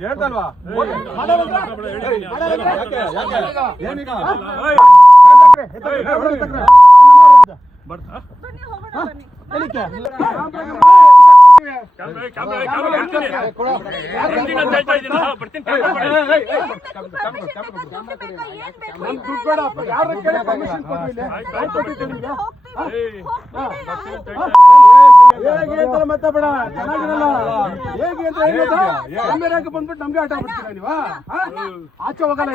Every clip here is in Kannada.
ಹೇಳ್ತಲ್ವಾ ಮಾತಾಡ ಚೆನ್ನಾಗಿರಲ್ಲ ಹೇಗೆ ಅಂತ ಹೇಳಿದ್ರೆ ಬಂದ್ಬಿಟ್ಟು ನಮ್ಗೆ ಆಟ ಬಿಡ್ತೀರಾ ನೀವು ಆಚೆ ಹೋಗಲ್ಲ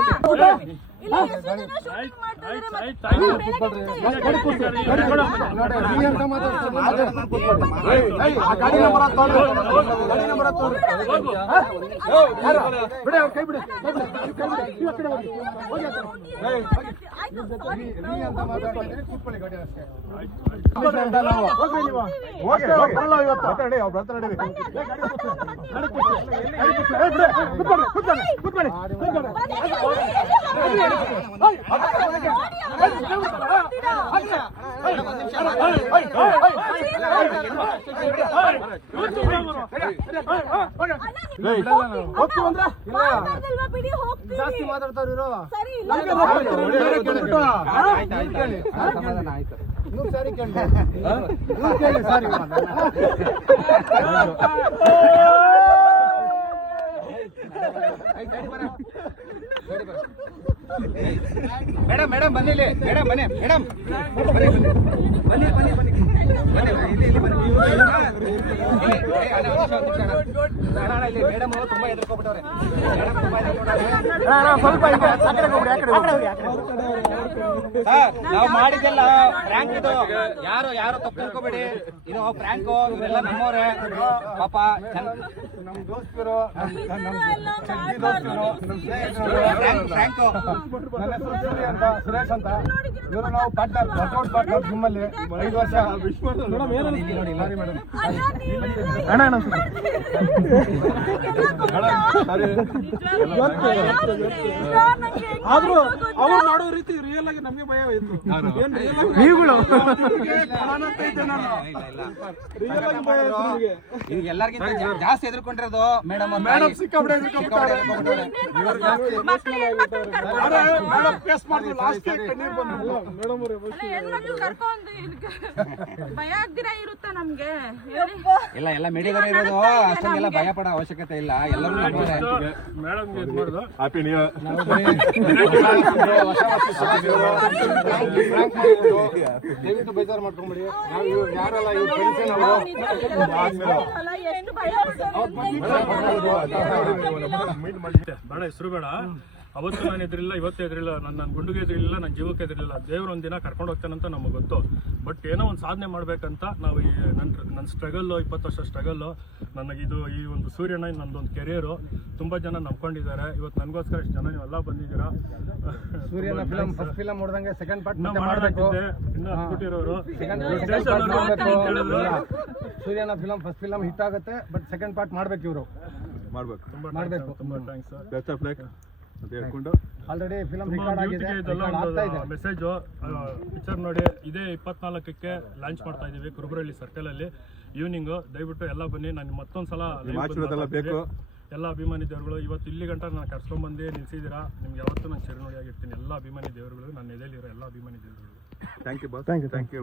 ಜಾಸ್ತಿ ಮಾತಾಡ್ತಾರ ಸಾರಿ ಕೇಳಿ ಸಾರಿ ಮೇಡಮ್ ಮೇಡಮ್ ಬನ್ನಿ ಮೇಡಮ್ ಬನ್ನಿ ಮೇಡಮ್ ಬನ್ನಿ ಬನ್ನಿ ಬನ್ನಿ ಮೇಡಮ್ ತುಂಬಾ ಎದುರ್ಕೊಬಿಟ್ಟವ್ರೆ ನಾವು ಮಾಡಿದ್ದೆಲ್ಲ ಪ್ರ್ಯಾಂಕ್ ಇದು ಯಾರು ತಪ್ಪು ತಿಳ್ಕೊಬೇಡಿ ಇದು ಪ್ರ್ಯಾಂಕು ಇವೆಲ್ಲ ನಮ್ಮವ್ರೆ ಪಾಪ ನಮ್ ದೋಸ್ತರು ಪ್ರ್ಯಾಂಕು ಅಂತ ಸುರೇಶ್ ಅಂತ ಇವರು ನಾವು ಪಾರ್ಟ್ನರ್ ವರ್ಕೌಟ್ ಪಾರ್ಟ್ನರ್ ಜಿಮ್ಮಲ್ಲಿ 5 ವರ್ಷ ಆದ್ರೂ ಅವ್ರು ಮಾಡೋ ರೀತಿ ರಿಯಲ್ ಆಗಿ ನಮ್ಗೆ ಭಯ ಇತ್ತು ಎಲ್ಲರಿಗಿಂತ ಜಾಸ್ತಿ ಎದುರ್ಕೊಂಡಿರೋದು ಮೇಡಮ್ ಎಲ್ಲ ಮೀಡಿಯಾದವ್ರು ಇರೋದು ಅಷ್ಟೊಂದೆಲ್ಲ ಭಯ ಪಡೋ ಅವಶ್ಯಕತೆ ಇಲ್ಲ ಎಲ್ಲರೂ ಹ್ಯಾಪಿ ನ್ಯೂ ಇಯರ್ ದಯವಿಟ್ಟು ಬೇಜಾರು ಮಾಡ್ಕೊಂಬಿಡಿ ಯಾರೆಲ್ಲ ಇವ್ರ ಬೇಡ ಹೆಸರು ಬೇಡ ಅವತ್ತು ನಾನು ಎದ್ರಿಲ್ಲ ಇವತ್ತು ಎದ್ರಿಲ್ಲ ನನ್ನ ಗುಂಡಿಗೆ ಎದ್ರಿಲ್ಲ ನನ್ನ ಜೀವಕ್ಕೆ ಎದ್ರಿಲ್ಲ ದೇವ್ರು ಒಂದಿನ ಕರ್ಕೊಂಡು ಹೋಗ್ತಾನಂತ ನಮಗೆ ಗೊತ್ತು ಬಟ್ ಏನೋ ಒಂದು ಸಾಧನೆ ಮಾಡ್ಬೇಕಂತ ನಾವು ಈ ನನ್ನ ಸ್ಟ್ರಗಲ್ಲು 20 ವರ್ಷ ಸ್ಟ್ರಗಲ್ಲು ನನಗಿದು ಈ ಒಂದು ಸೂರ್ಯನ ನಂದೊಂದು ಕೆರಿಯರು ತುಂಬ ಜನ ನಂಬ್ಕೊಂಡಿದ್ದಾರೆ ಇವತ್ತು ನನಗೋಸ್ಕರ ಇಷ್ಟು ಜನ ನೀವೆಲ್ಲ ಬಂದಿದ್ದೀರಾ ಸೂರ್ಯನ ಫಿಲಂ ಫಸ್ಟ್ ಫಿಲಂ ನೋಡಿದಂಗೆ ಸೆಕೆಂಡ್ ಪಾರ್ಟ್ ಮಾಡಬೇಕಿದ್ದೆ ಇನ್ನೂ ಹತ್ಬಿಟ್ಟಿರೋರು ಸೂರ್ಯನ ಫಿಲಂ ಫಸ್ಟ್ ಫಿಲಂ ಹಿಟ್ ಆಗುತ್ತೆ ಬಟ್ ಸೆಕೆಂಡ್ ಪಾರ್ಟ್ ಮಾಡ್ಬೇಕು ಇವರು ಮಾಡಬೇಕು ತುಂಬ ಥ್ಯಾಂಕ್ಸ್ ಅಂತ ಹೇಳ್ಕೊಂಡು ಆಲ್ರೆಡಿ ಫಿಲಂ ರಿಕಾರ್ಡ್ ಆಗಿದೆ ಮೆಸೇಜು ಪಿಕ್ಚರ್ ನೋಡಿ ಇದೇ 24ಕ್ಕೆ ಲಾಂಚ್ ಮಾಡ್ತಾ ಇದೀವಿ ಕುರುಬರಹಳ್ಳಿ ಸರ್ಕಲಲ್ಲಿ ಈವ್ನಿಂಗು ದಯವಿಟ್ಟು ಎಲ್ಲ ಬನ್ನಿ ನಾನು ಮತ್ತೊಂದ್ಸಲ ಬೇಕು ಎಲ್ಲ ಅಭಿಮಾನಿ ದೇವರುಗಳು ಇವತ್ತು ಇಲ್ಲಿ ಗಂಟ ನಾನು ಕರ್ಸ್ಕೊಂಡ್ಬಂದು ನಿಲ್ಸಿದ್ದೀರಾ ನಿಮ್ಗೆ ಯಾವತ್ತೂ ನಾನು ಚಿರನುಡಿಯಾಗಿರ್ತೀನಿ ಎಲ್ಲ ಅಭಿಮಾನಿ ದೇವರುಗಳು ನನ್ನ ಎದೆಯಲ್ಲಿರೋ ಎಲ್ಲ ಅಭಿಮಾನಿ ದೇವರುಗಳು ಥ್ಯಾಂಕ್ ಯು